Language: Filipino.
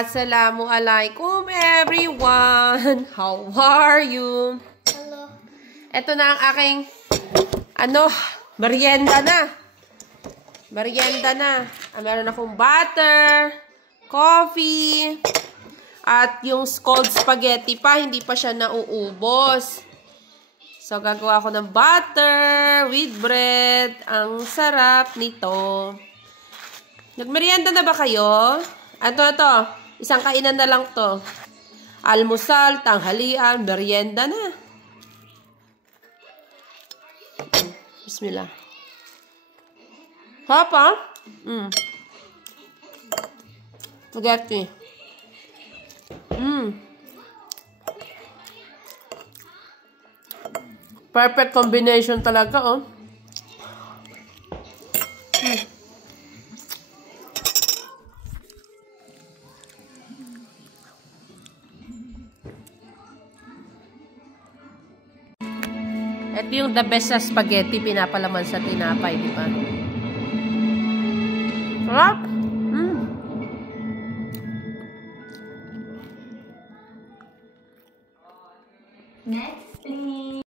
Assalamualaikum everyone! How are you? Hello. Ito na ang aking, merienda na. Merienda na. Meron akong butter, coffee, at yung cold spaghetti pa, hindi pa siya nauubos. So, gagawa ako ng butter with bread. Ang sarap nito. Nagmerienda na ba kayo? Ito. Isang kainan na lang to. Almusal, tanghalian, merienda na. Bismillah. Papa? Spaghetti. Perfect combination talaga, oh. Ito yung the best sa spaghetti, pinapalaman sa tinapay, di ba? Sarap! Next.